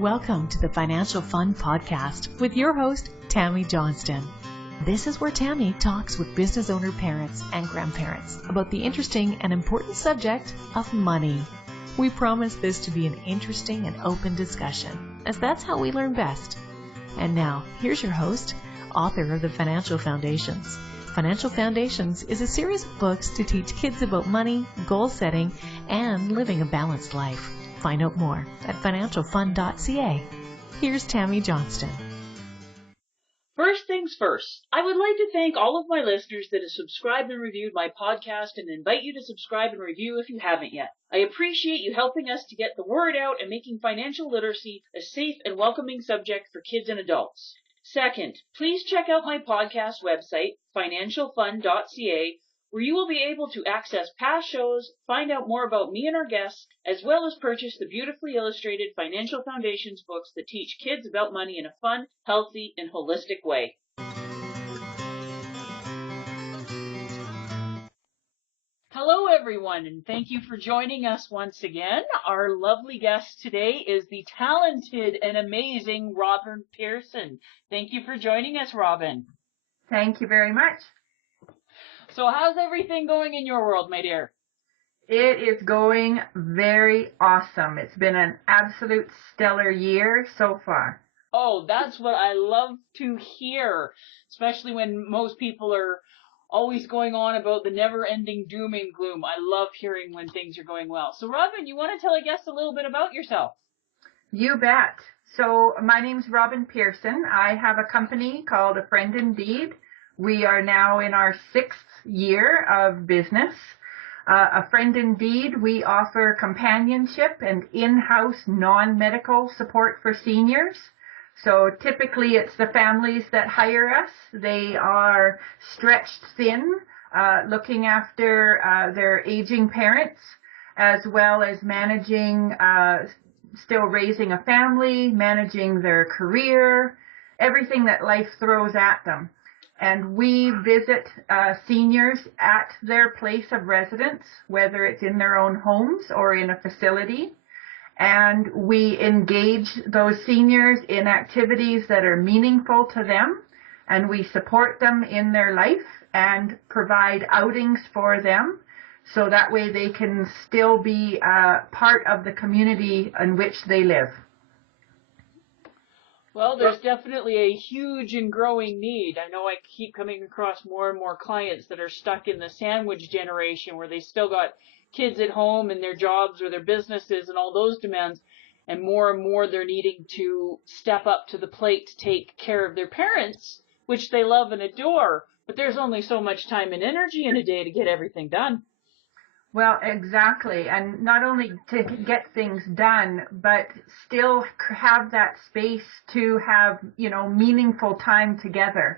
Welcome to the Financial Fun Podcast with your host, Tammy Johnston. This is where Tammy talks with business owner parents and grandparents about the interesting and important subject of money. We promise this to be an interesting and open discussion, as that's how we learn best. And now, here's your host, author of the Financial Foundations. Financial Foundations is a series of books to teach kids about money, goal setting, and living a balanced life. Find out more at financialfun.ca. Here's Tammy Johnston. First things first, I would like to thank all of my listeners that have subscribed and reviewed my podcast and invite you to subscribe and review if you haven't yet. I appreciate you helping us to get the word out and making financial literacy a safe and welcoming subject for kids and adults. Second, please check out my podcast website, financialfun.ca, where you will be able to access past shows, find out more about me and our guests, as well as purchase the beautifully illustrated Financial Foundations books that teach kids about money in a fun, healthy, and holistic way. Hello everyone, and thank you for joining us once again. Our lovely guest today is the talented and amazing Robyn Pearson. Thank you for joining us, Robyn. Thank you very much. So how's everything going in your world, my dear? It is going very awesome. It's been an absolute stellar year so far. Oh, that's what I love to hear, especially when most people are always going on about the never-ending doom and gloom. I love hearing when things are going well. So, Robyn, you want to tell our guests a little bit about yourself? You bet. So, my name's Robyn Pearson. I have a company called A Friend Indeed. We are now in our 6th year of business. A Friend Indeed, we offer companionship and in-house non-medical support for seniors. So typically it's the families that hire us. They are stretched thin, looking after their aging parents, as well as managing, still raising a family, managing their career, everything that life throws at them. And we visit seniors at their place of residence, whether it's in their own homes or in a facility. And we engage those seniors in activities that are meaningful to them, and we support them in their life and provide outings for them so that way they can still be part of the community in which they live. Well, there's definitely a huge and growing need. I know I keep coming across more and more clients that are stuck in the sandwich generation where they still got kids at home and their jobs or their businesses and all those demands, and more they're needing to step up to the plate to take care of their parents, which they love and adore, but there's only so much time and energy in a day to get everything done. Well, exactly. And not only to get things done, but still have that space to have, meaningful time together.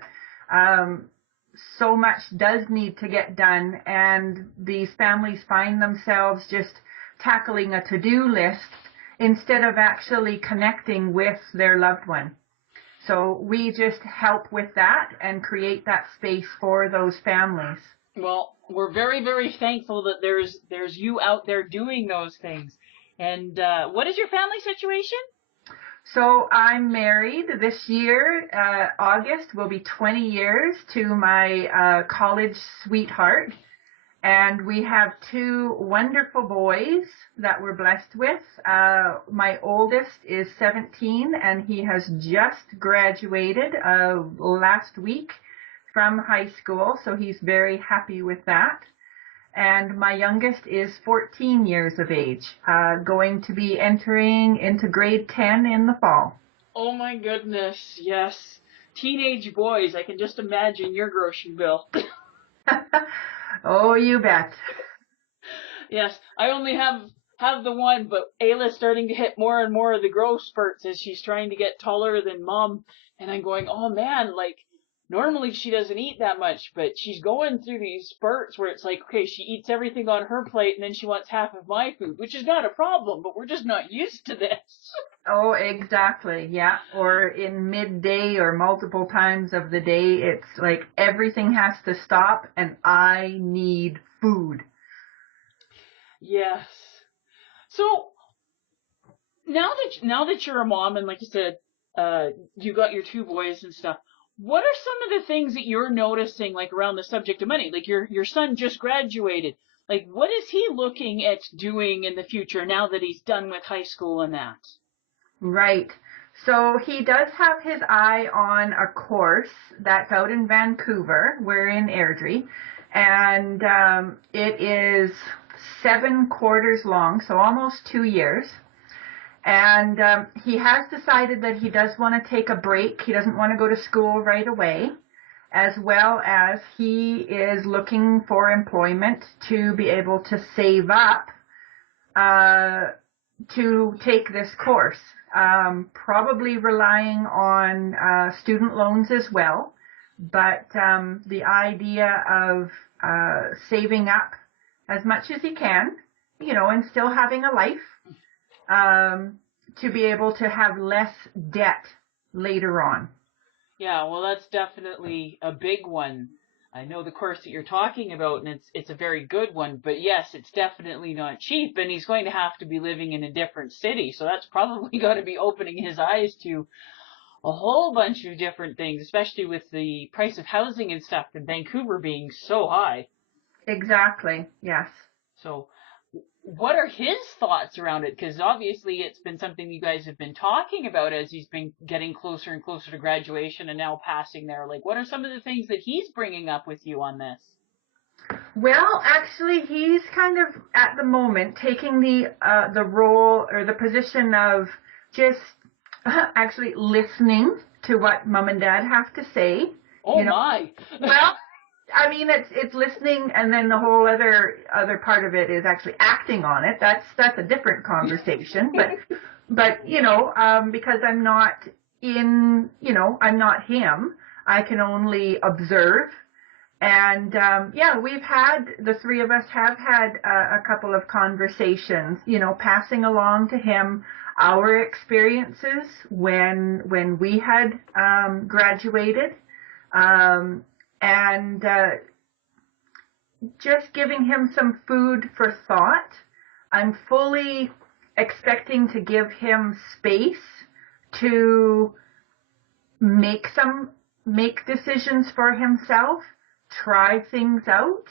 So much does need to get done, and these families find themselves just tackling a to-do list instead of actually connecting with their loved one. So we just help with that and create that space for those families. Well, we're very, very thankful that there's you out there doing those things. And what is your family situation? So I'm married. This year, August, will be 20 years to my college sweetheart. And we have 2 wonderful boys that we're blessed with. My oldest is 17, and he has just graduated last week from high school, so he's very happy with that. And my youngest is 14 years of age, going to be entering into grade 10 in the fall. Oh my goodness, yes. Teenage boys, I can just imagine your grocery bill. Oh, you bet. Yes, I only have the one, but Ayla's starting to hit more and more of the growth spurts as she's trying to get taller than mom. And I'm going, oh man, normally she doesn't eat that much, but she's going through these spurts where it's like, okay, she eats everything on her plate and then she wants half of my food, which is not a problem, but we're just not used to this. Oh, exactly. Yeah. Or in midday or multiple times of the day, it's like everything has to stop and I need food. Yes. So Now that you're a mom, and like you said, you got your two boys and stuff, what are some of the things that you're noticing, like around the subject of money? Like your son just graduated. Like, what is he looking at doing in the future now that he's done with high school and that? Right. So he does have his eye on a course that's out in Vancouver. We're in Airdrie. And it is 7 quarters long, so almost 2 years. And he has decided that he does want to take a break. He doesn't want to go to school right away, as well as he is looking for employment to be able to save up to take this course. Probably relying on student loans as well. But the idea of saving up as much as he can, and still having a life, to be able to have less debt later on. Yeah, well, that's definitely a big one. I know the course that you're talking about, and it's a very good one, but yes, it's definitely not cheap, and he's going to have to be living in a different city, so that's probably going to be opening his eyes to a whole bunch of different things, especially with the price of housing and stuff in Vancouver being so high. Exactly, yes. So what are his thoughts around it? Because obviously it's been something you guys have been talking about as he's been getting closer and closer to graduation and now passing there. Like, what are some of the things that he's bringing up with you on this? Well, actually, he's kind of, at the moment, taking the role or the position of just actually listening to what mom and dad have to say. Oh, my. Well, I mean, it's listening, and then the whole other part of it is actually acting on it. That's a different conversation. But because I'm not I'm not him. I can only observe. And the three of us have had a couple of conversations, passing along to him our experiences when we had graduated. And just giving him some food for thought. I'm fully expecting to give him space to make decisions for himself, try things out.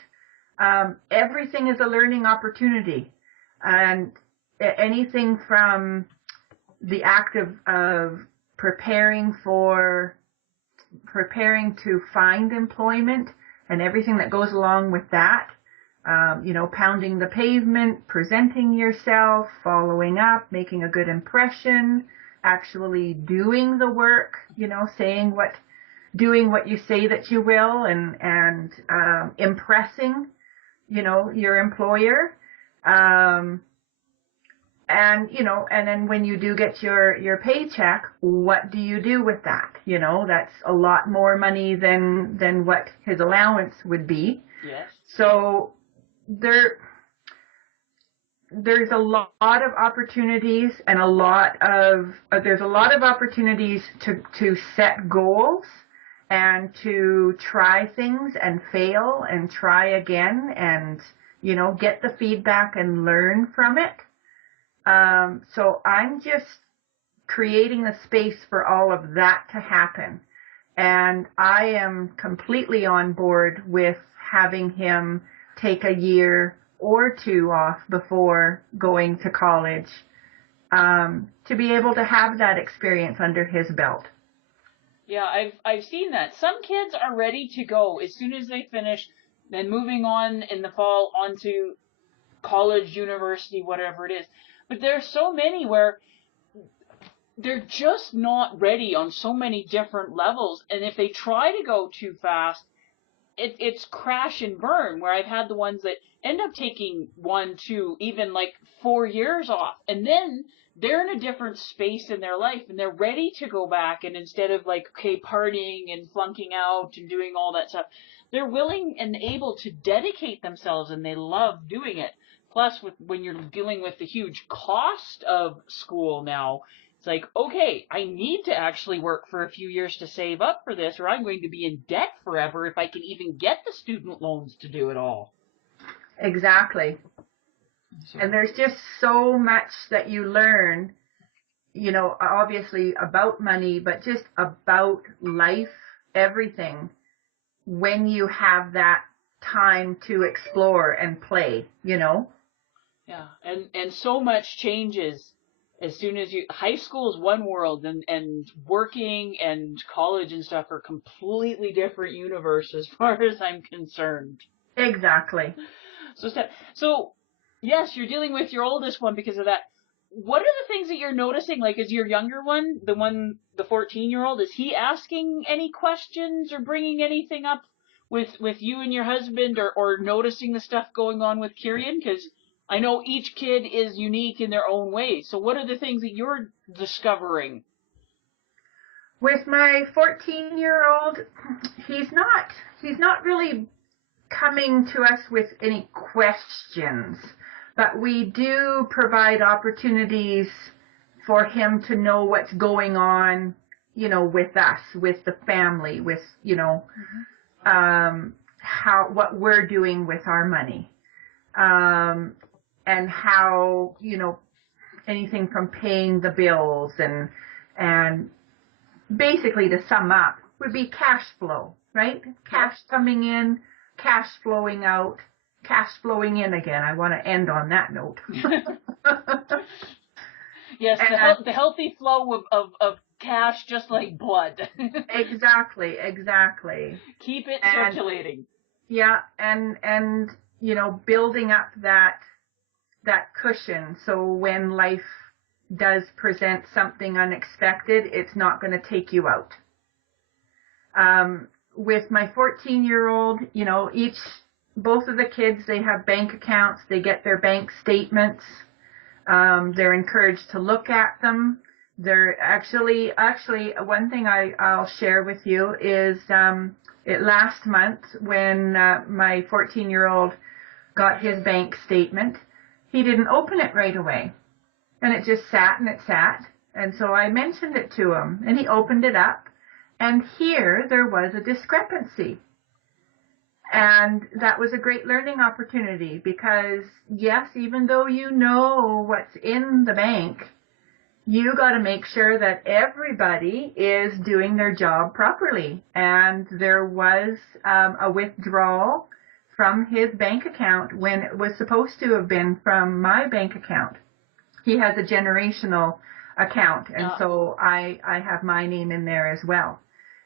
Everything is a learning opportunity, and anything from the act of preparing to find employment and everything that goes along with that, pounding the pavement, presenting yourself, following up, making a good impression, actually doing the work, doing what you say that you will, and impressing, your employer. And then when you do get your paycheck, what do you do with that? That's a lot more money than what his allowance would be. Yes. So there's a lot of opportunities, and there's a lot of opportunities to set goals and to try things and fail and try again and, get the feedback and learn from it. So I'm just creating the space for all of that to happen. And I am completely on board with having him take a year or 2 off before going to college, to be able to have that experience under his belt. Yeah, I've seen that. Some kids are ready to go as soon as they finish, then moving on in the fall onto college, university, whatever it is. But there's so many where they're just not ready on so many different levels. And if they try to go too fast, it's crash and burn, where I've had the ones that end up taking 1, 2, even like 4 years off. And then they're in a different space in their life and they're ready to go back. And instead of partying and flunking out and doing all that stuff, they're willing and able to dedicate themselves, and they love doing it. Plus, when you're dealing with the huge cost of school now, it's like, okay, I need to actually work for a few years to save up for this, or I'm going to be in debt forever if I can even get the student loans to do it all. Exactly. And there's just so much that you learn obviously about money, but just about life, everything, when you have that time to explore and play. Yeah, and so much changes as soon as high school is one world, and working and college and stuff are completely different universe as far as I'm concerned. Exactly. So yes, you're dealing with your oldest one because of that. What are the things that you're noticing? Like, is your younger one, the 14-year-old, is he asking any questions or bringing anything up with you and your husband, or noticing the stuff going on with Kieran? Because I know each kid is unique in their own way. So what are the things that you're discovering? With my 14-year-old, he's not really coming to us with any questions, but we do provide opportunities for him to know what's going on, with us, with the family, with, what we're doing with our money. And how, anything from paying the bills and basically, to sum up, would be cash flow, right? Cash coming in, cash flowing out, cash flowing in again. I want to end on that note. Yes, the healthy flow of cash, just like blood. Exactly. Keep it circulating. Yeah, and building up that cushion, so when life does present something unexpected, it's not going to take you out. With my 14-year-old, both of the kids, they have bank accounts, they get their bank statements, they're encouraged to look at them. They're actually, one thing I'll share with you is, last month when my 14-year-old got his bank statement, he didn't open it right away. And it just sat and it sat. And so I mentioned it to him, and he opened it up, and here there was a discrepancy. And that was a great learning opportunity because, yes, even though you know what's in the bank, you got to make sure that everybody is doing their job properly. And there was a withdrawal from his bank account when it was supposed to have been from my bank account. He has a generational account, and so I have my name in there as well.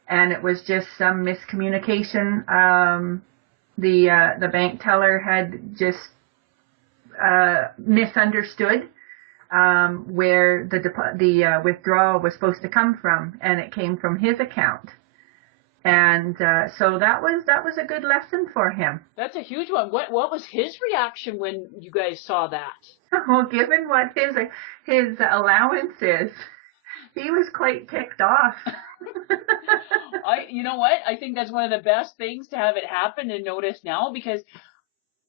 And it was just some miscommunication. The bank teller had just misunderstood where the withdrawal was supposed to come from, and it came from his account. And so that was a good lesson for him. That's a huge one. What was his reaction when you guys saw that? Well, given what his allowance is, he was quite ticked off. You know what? I think that's one of the best things to have it happen and notice now, because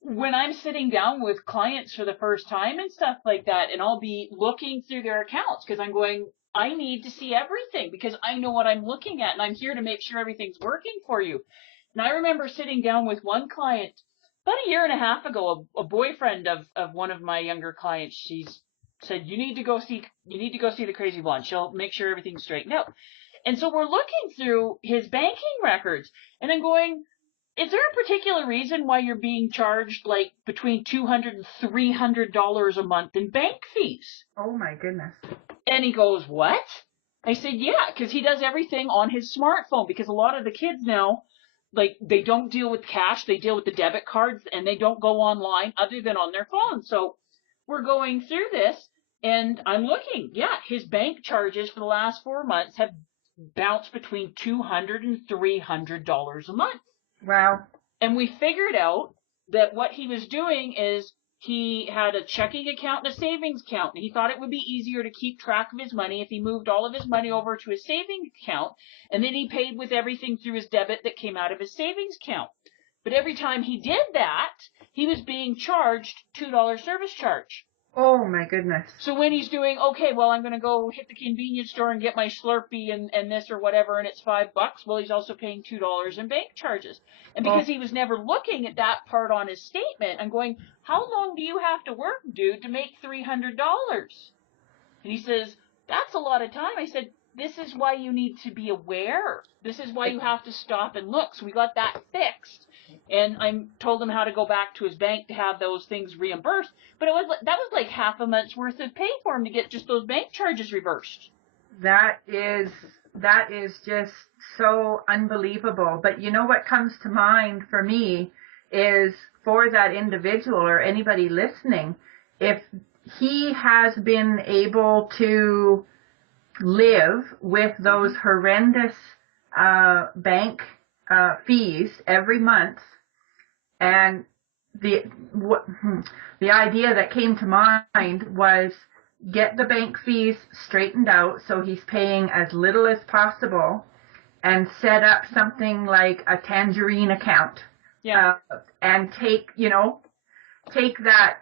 when I'm sitting down with clients for the first time and stuff like that, and I'll be looking through their accounts because I'm going, I need to see everything because I know what I'm looking at, and I'm here to make sure everything's working for you. And I remember sitting down with one client about a year and a half ago, a boyfriend of one of my younger clients. She said, you need to go see the crazy blonde. She'll make sure everything's straightened out. And so we're looking through his banking records, and I'm going, is there a particular reason why you're being charged like between $200 and $300 a month in bank fees? Oh my goodness. And he goes, what? I said, yeah, because he does everything on his smartphone, because a lot of the kids now, like, they don't deal with cash, they deal with the debit cards, and they don't go online other than on their phone. So we're going through this, and I'm looking, his bank charges for the last 4 months have bounced between $200 and $300 a month. Wow. And we figured out that what he was doing is he had a checking account and a savings account. And he thought it would be easier to keep track of his money if he moved all of his money over to his savings account. And then he paid with everything through his debit that came out of his savings account. But every time he did that, he was being charged $2 service charge. Oh my goodness. So when he's doing, okay, well, I'm going to go hit the convenience store and get my Slurpee and this or whatever, and it's $5, well, he's also paying $2 in bank charges. And because he was never looking at that part on his statement, I'm going, how long do you have to work, dude, to make $300? And he says, that's a lot of time. I said, this is why you need to be aware. This is why you have to stop and look. So we got that fixed. And I told him how to go back to his bank to have those things reimbursed. But that was like half a month's worth of pay for him to get just those bank charges reversed. That is just so unbelievable. But you know what comes to mind for me is, for that individual or anybody listening, if he has been able to live with those horrendous bank fees every month, and the idea that came to mind was get the bank fees straightened out so he's paying as little as possible, and set up something like a tangerine account. Yeah. And take that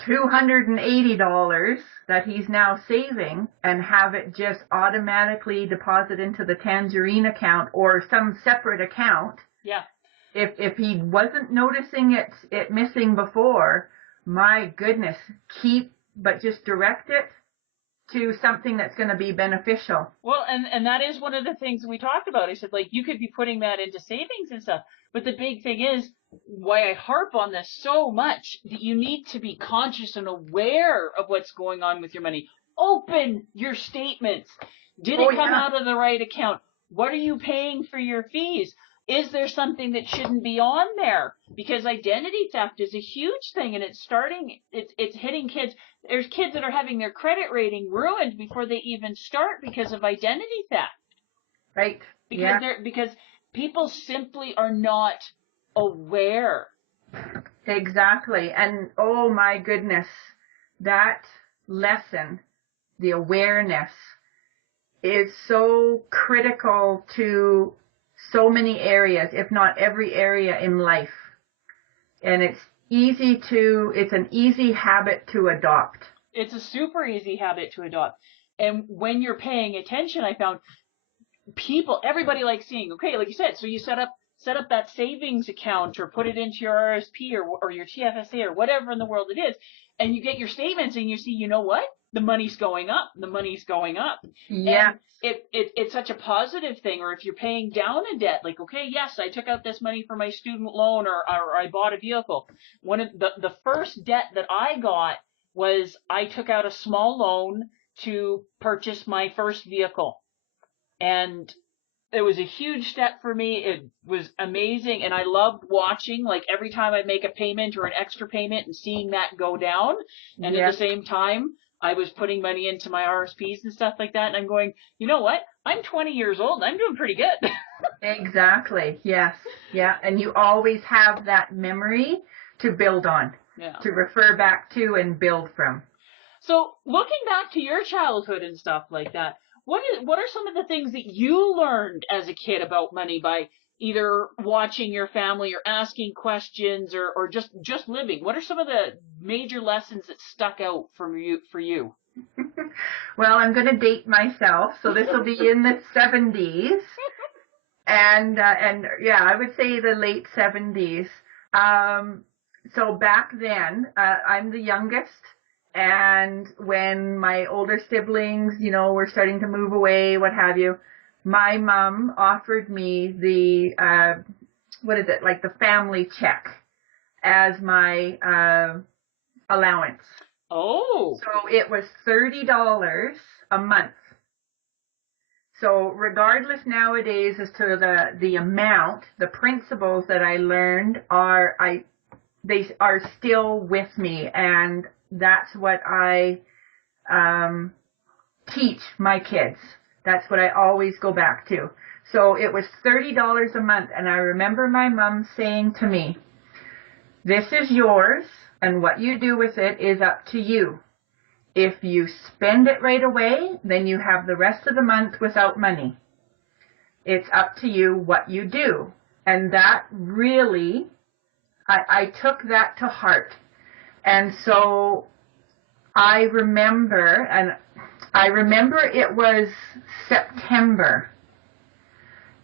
$280 that he's now saving and have it just automatically deposit into the tangerine account or some separate account. Yeah. If he wasn't noticing it missing before, my goodness, but just direct it to something that's going to be beneficial. Well, and that is one of the things we talked about. I said, like, you could be putting that into savings and stuff. But the big thing is, why I harp on this so much, that you need to be conscious and aware of what's going on with your money. Open your statements. Did it come out of the right account? What are you paying for your fees? Is there something that shouldn't be on there? Because identity theft is a huge thing, and it's hitting kids. There's kids that are having their credit rating ruined before they even start because of identity theft. Right. Because people simply are not aware. Exactly. And oh my goodness, that lesson, the awareness, is so critical to so many areas, if not every area in life. And it's an easy habit to adopt. It's a super easy habit to adopt. And when you're paying attention, I found everybody likes seeing, okay, like you said, so you set up that savings account or put it into your RSP or your TFSA or whatever in the world it is, and you get your statements and you see, you know what? The money's going up. The money's going up. Yeah. And it's such a positive thing. Or if you're paying down a debt, like, okay, yes, I took out this money for my student loan or I bought a vehicle. One of the first debt that I got was I took out a small loan to purchase my first vehicle. And it was a huge step for me. It was amazing. And I loved watching, like, every time I make a payment or an extra payment and seeing that go down. And at the same time, I was putting money into my RSPs and stuff like that. And I'm going, you know what? I'm 20 years old. I'm doing pretty good. Exactly. Yes. Yeah. And you always have that memory to build on, to refer back to and build from. So looking back to your childhood and stuff like that, what are some of the things that you learned as a kid about money by either watching your family or asking questions or just living? What are some of the major lessons that stuck out for you? Well, I'm going to date myself, so this will be in the 70s. And yeah, I would say the late 70s. So back then, I'm the youngest. And when my older siblings, were starting to move away, what have you, my mom offered me the, the family check as my allowance. Oh. So it was $30 a month. So regardless nowadays as to the amount, the principles that I learned they are still with me, and that's what I teach my kids. That's what I always go back to. So it was $30 a month, and I remember my mom saying to me, "This is yours, and what you do with it is up to you. If you spend it right away, then you have the rest of the month without money. It's up to you what you do." And that really, I took that to heart. And so I remember it was September,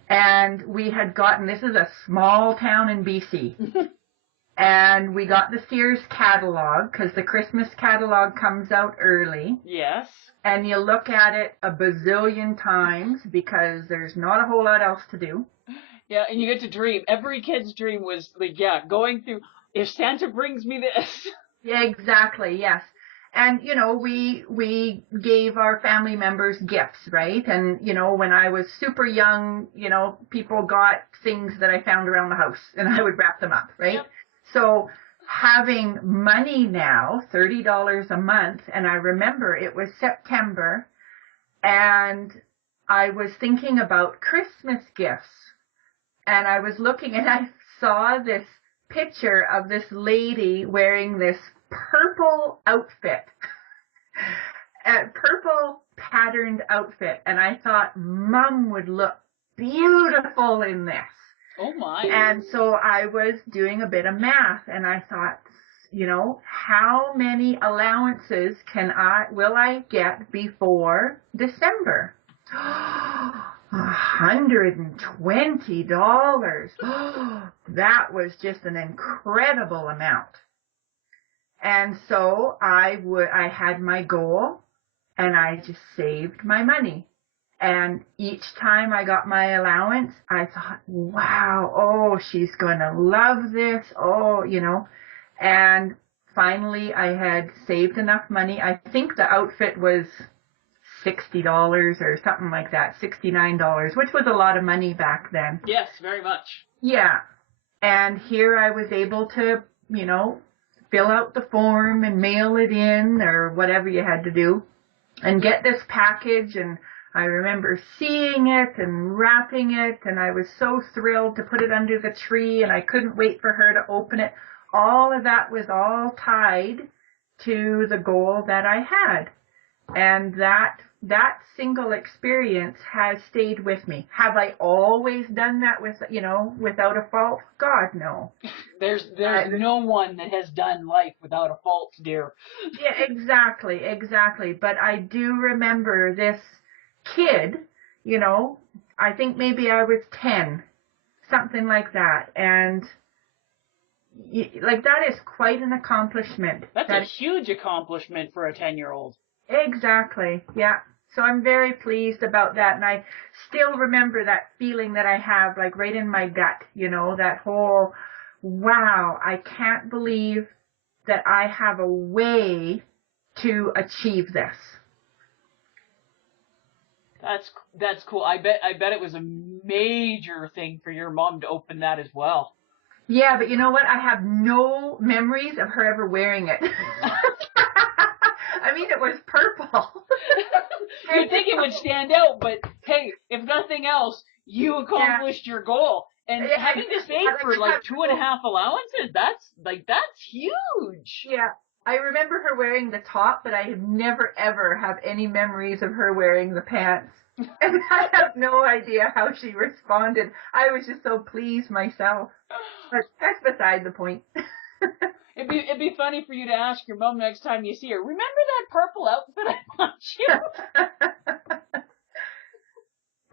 and we had gotten, this is a small town in BC, and we got the Sears catalog, because the Christmas catalog comes out early. Yes. and you look at it a bazillion times because there's not a whole lot else to do. Yeah, and you get to dream. Every kid's dream was like, yeah, going through, if Santa brings me this. Yeah, exactly, yes. And, you know, we gave our family members gifts, right? And, you know, when I was super young, you know, people got things that I found around the house and I would wrap them up, right? Yep. So having money now, $30 a month, and I remember it was September, and I was thinking about Christmas gifts, and I was looking and I saw this picture of this lady wearing this purple outfit, a purple patterned outfit, and I thought Mom would look beautiful in this. Oh my. And so I was doing a bit of math, and I thought, you know, how many allowances will I get before December? $120. That was just an incredible amount. And so I had my goal, and I just saved my money. And each time I got my allowance, I thought, wow, oh, she's going to love this. Oh, you know, and finally I had saved enough money. I think the outfit was $60 or something like that, $69, which was a lot of money back then. Yes, very much. Yeah. And here I was able to, you know, fill out the form and mail it in or whatever you had to do and get this package. And I remember seeing it and wrapping it, and I was so thrilled to put it under the tree, and I couldn't wait for her to open it. All of that was all tied to the goal that I had. And that single experience has stayed with me. Have I always done that without a fault? God, no. There's no one that has done life without a fault, dear. Yeah, exactly. But I do remember this kid, you know, I think maybe I was 10, something like that. And like, that is quite an accomplishment. That's a huge accomplishment for a 10-year-old. Exactly. Yeah. So I'm very pleased about that. And I still remember that feeling that I have, like, right in my gut, you know, that whole, wow, I can't believe that I have a way to achieve this. That's cool. I bet it was a major thing for your mom to open that as well. Yeah, but you know what? I have no memories of her ever wearing it. I mean, it was purple. You'd think it would stand out, but hey, if nothing else, you accomplished your goal. And having to save for like 2.5 allowances, that's huge. Yeah. I remember her wearing the top, but I have never ever have any memories of her wearing the pants. And I have no idea how she responded. I was just so pleased myself. But that's beside the point. It'd be funny for you to ask your mom next time you see her, remember that purple outfit I bought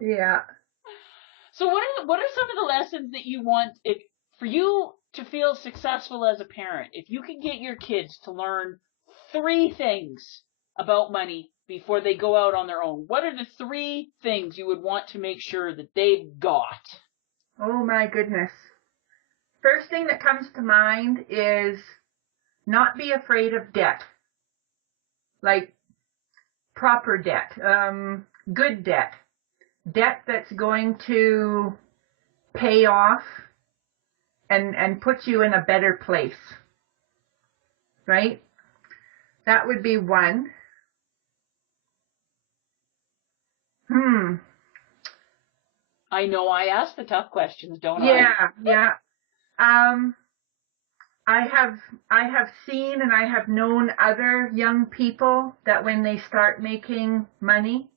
you? Yeah. So what are some of the lessons that you want for you to feel successful as a parent? If you could get your kids to learn 3 things about money before they go out on their own, what are the 3 things you would want to make sure that they've got? Oh my goodness. First thing that comes to mind is not be afraid of debt. Like proper debt, good debt. Debt that's going to pay off and put you in a better place. Right? That would be one. I know I ask the tough questions, don't I? Yeah. I have seen and I have known other young people that when they start making money,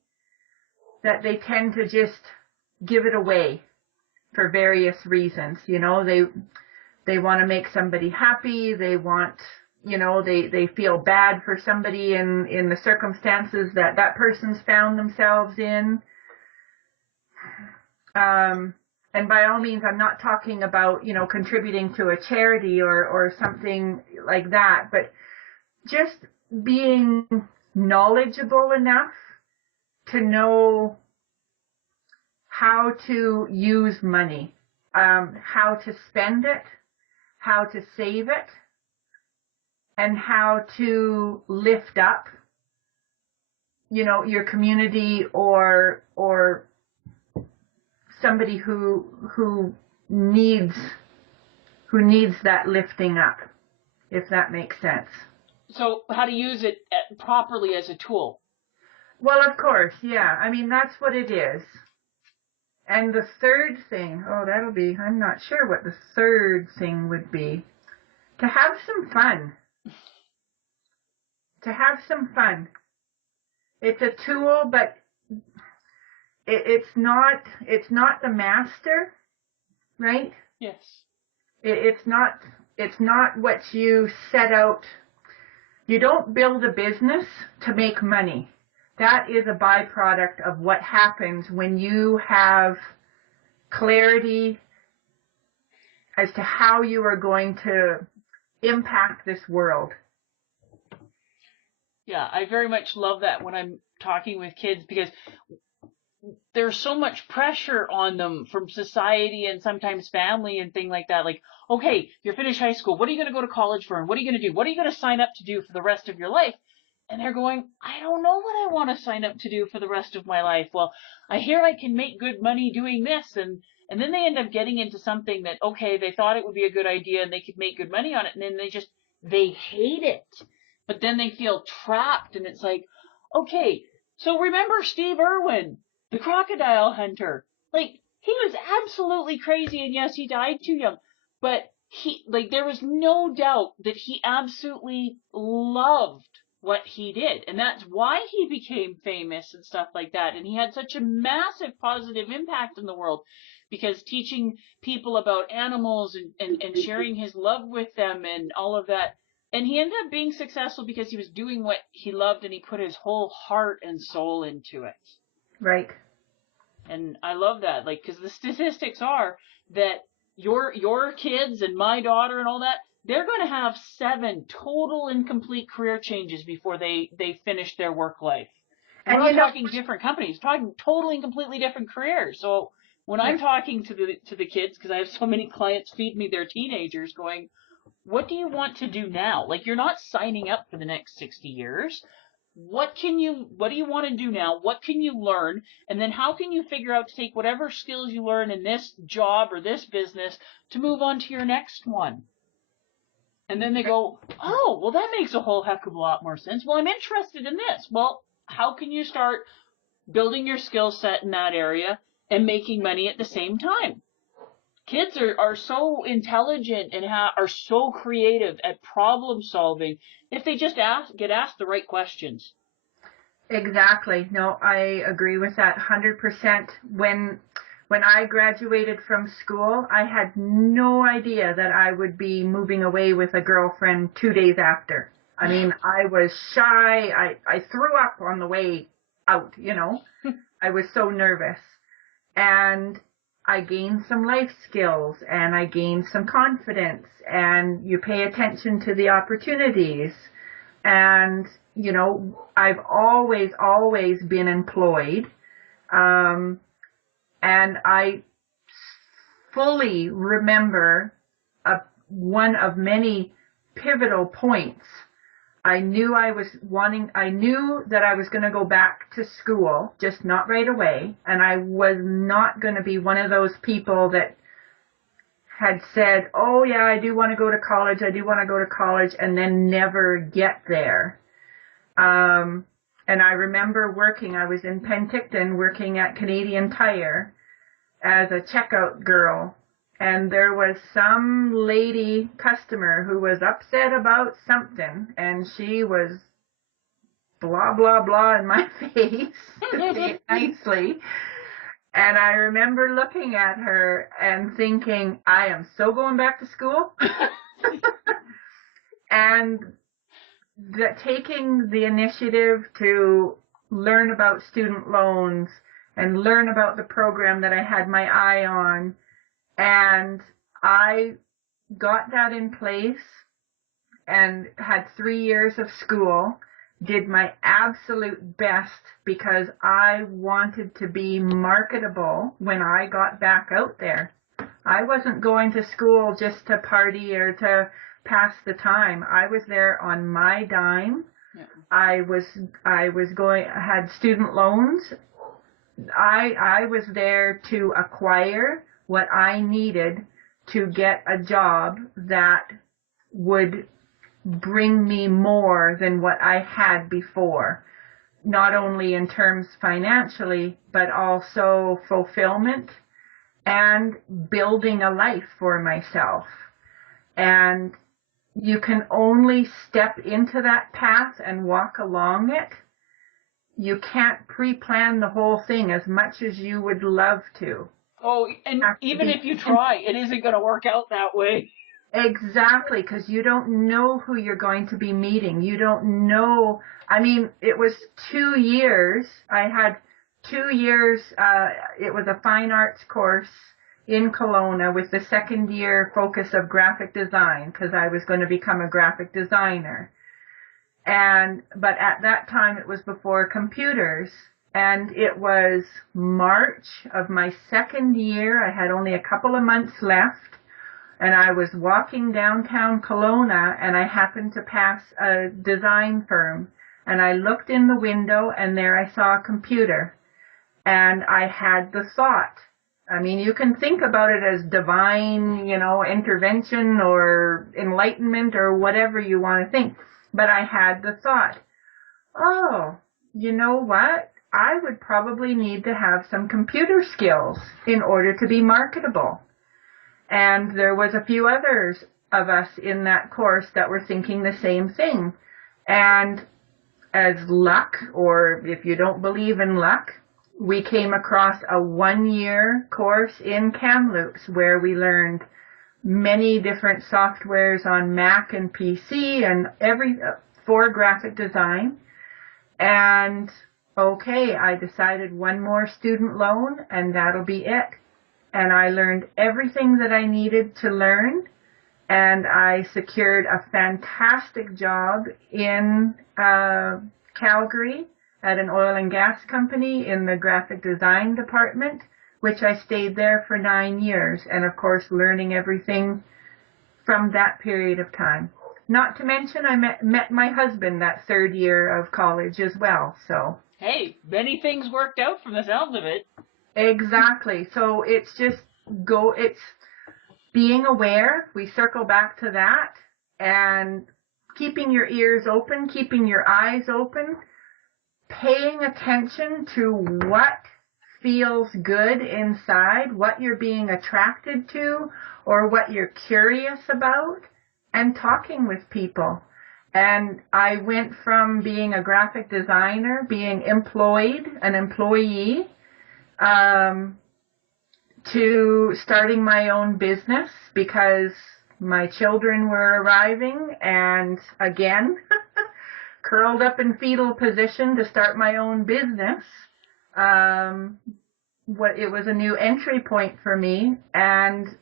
that they tend to just give it away for various reasons. You know, they want to make somebody happy. They want, you know, they feel bad for somebody in the circumstances that person's found themselves in. And by all means, I'm not talking about, you know, contributing to a charity or something like that, but just being knowledgeable enough to know how to use money, how to spend it, how to save it, and how to lift up, your community or somebody who needs that lifting up, if that makes sense. So how to use it properly as a tool. Well, of course, yeah. I mean, that's what it is. And the third thing, I'm not sure what the third thing would be. To have some fun. To have some fun. It's a tool, but it's not the master, right? Yes. It's not what you set out. You don't build a business to make money. That is a byproduct of what happens when you have clarity as to how you are going to impact this world. Yeah, I very much love that when I'm talking with kids, because there's so much pressure on them from society and sometimes family and things like that. Like, okay, you're finished high school. What are you going to go to college for? And what are you going to do? What are you going to sign up to do for the rest of your life? And they're going, I don't know what I want to sign up to do for the rest of my life. Well, I hear I can make good money doing this. And then they end up getting into something that, okay, they thought it would be a good idea and they could make good money on it. And then they hate it. But then they feel trapped. And it's like, okay, so remember Steve Irwin, the crocodile hunter. Like, he was absolutely crazy. And yes, he died too young. But there was no doubt that he absolutely loved what he did. And that's why he became famous and stuff like that. And he had such a massive positive impact in the world, because teaching people about animals and sharing his love with them and all of that. And he ended up being successful because he was doing what he loved and he put his whole heart and soul into it. Right. And I love that, because the statistics are that your kids and my daughter and all that, they're going to have 7 total and complete career changes before they finish their work life. And we're not talking different companies, talking totally and completely different careers. So when I'm talking to the kids, because I have so many clients feed me their teenagers, going, what do you want to do now? Like, you're not signing up for the next 60 years. What do you want to do now? What can you learn? And then how can you figure out to take whatever skills you learn in this job or this business to move on to your next one? And then they go, oh, well, that makes a whole heck of a lot more sense. Well, I'm interested in this. Well, how can you start building your skill set in that area and making money at the same time? Kids are so intelligent and are so creative at problem solving if they just get asked the right questions. Exactly. No, I agree with that 100%. When I graduated from school, I had no idea that I would be moving away with a girlfriend 2 days after. I mean, I was shy. I threw up on the way out, I was so nervous. And I gained some life skills and I gained some confidence, and you pay attention to the opportunities. And, I've always been employed. And I fully remember one of many pivotal points. I knew that I was going to go back to school, just not right away. And I was not going to be one of those people that had said, oh yeah, I do want to go to college, and then never get there. And I remember I was in Penticton working at Canadian Tire as a checkout girl. And there was some lady customer who was upset about something, and she was blah, blah, blah in my face, to say it nicely. And I remember looking at her and thinking, I am so going back to school. And taking the initiative to learn about student loans and learn about the program that I had my eye on. And I got that in place and had 3 years of school, did my absolute best because I wanted to be marketable when I got back out there. I wasn't going to school just to party or to pass the time. I was there on my dime. Yeah. I had student loans. I was there to acquire what I needed to get a job that would bring me more than what I had before, not only in terms financially, but also fulfillment and building a life for myself. And you can only step into that path and walk along it. You can't pre-plan the whole thing as much as you would love to. Oh, and even if you try, it isn't going to work out that way. Exactly, because you don't know who you're going to be meeting. You don't know. I mean, it was 2 years. I had 2 years. It was a fine arts course in Kelowna with the second year focus of graphic design because I was going to become a graphic designer. But at that time it was before computers, and it was March of my second year. I had only a couple of months left. And I was walking downtown Kelowna, and I happened to pass a design firm. And I looked in the window, and there I saw a computer. And I had the thought. I mean, you can think about it as divine, intervention or enlightenment or whatever you want to think. But I had the thought, oh, you know what? I would probably need to have some computer skills in order to be marketable. And there was a few others of us in that course that were thinking the same thing. And as luck, or if you don't believe in luck, we came across a 1-year course in Kamloops where we learned many different softwares on Mac and PC and for graphic design. And okay, I decided one more student loan and that'll be it. And I learned everything that I needed to learn, and I secured a fantastic job in Calgary at an oil and gas company in the graphic design department, which I stayed there for 9 years, and of course learning everything from that period of time. Not to mention I met my husband that third year of college as well. So hey, many things worked out from the sounds of it. Exactly. So it's it's being aware. We circle back to that, and keeping your ears open, keeping your eyes open, paying attention to what feels good inside, what you're being attracted to, or what you're curious about, and talking with people. And I went from being a graphic designer, being an employee, to starting my own business because my children were arriving, and again, curled up in fetal position to start my own business. It was a new entry point for me, and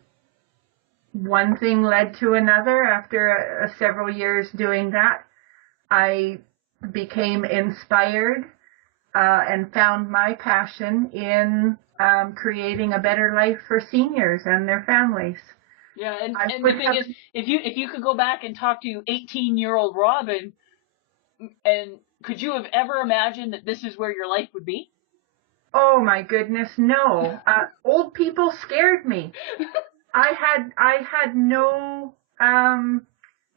one thing led to another. After several years doing that, I became inspired and found my passion in creating a better life for seniors and their families. Yeah, and the thing is, if you could go back and talk to 18-year-old Robyn, and could you have ever imagined that this is where your life would be? Oh my goodness, no. Old people scared me. I had no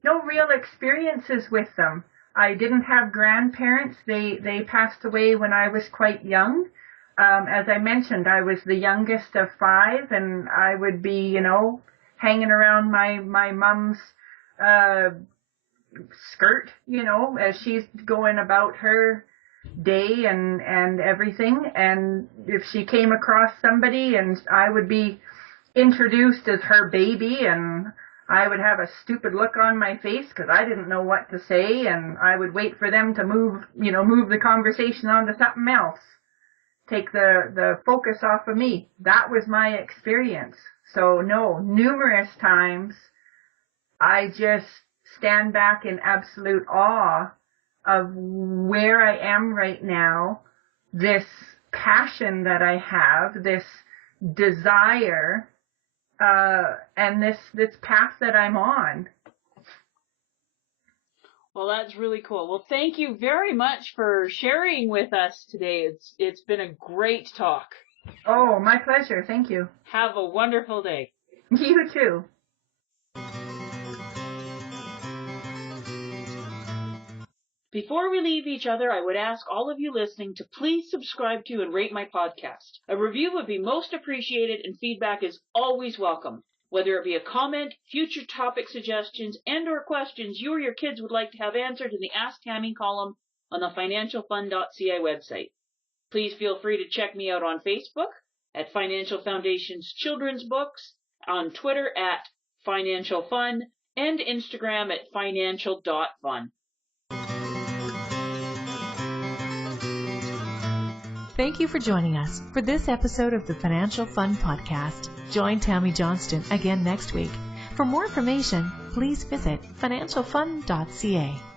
real experiences with them. I didn't have grandparents. They passed away when I was quite young. As I mentioned, I was the youngest of 5, and I would be, hanging around my mom's skirt, as she's going about her day and everything. And if she came across somebody, and I would be introduced as her baby, and I would have a stupid look on my face because I didn't know what to say, and I would wait for them to move the conversation on to something else, take the focus off of me. That was my experience. So no, numerous times I just stand back in absolute awe of where I am right now, this passion that I have, this desire, and this path that I'm on. Well, that's really cool. Well, thank you very much for sharing with us today. It's been a great talk. Oh, my pleasure. Thank you. Have a wonderful day. You too. Before we leave each other, I would ask all of you listening to please subscribe to and rate my podcast. A review would be most appreciated, and feedback is always welcome. Whether it be a comment, future topic suggestions, and or questions you or your kids would like to have answered in the Ask Tammy column on the financialfund.ca website. Please feel free to check me out on Facebook at Financial Foundation's Children's Books, on Twitter at Financial Fun, and Instagram at financial.fun. Thank you for joining us for this episode of the Financial Fun Podcast. Join Tammy Johnston again next week. For more information, please visit financialfun.ca.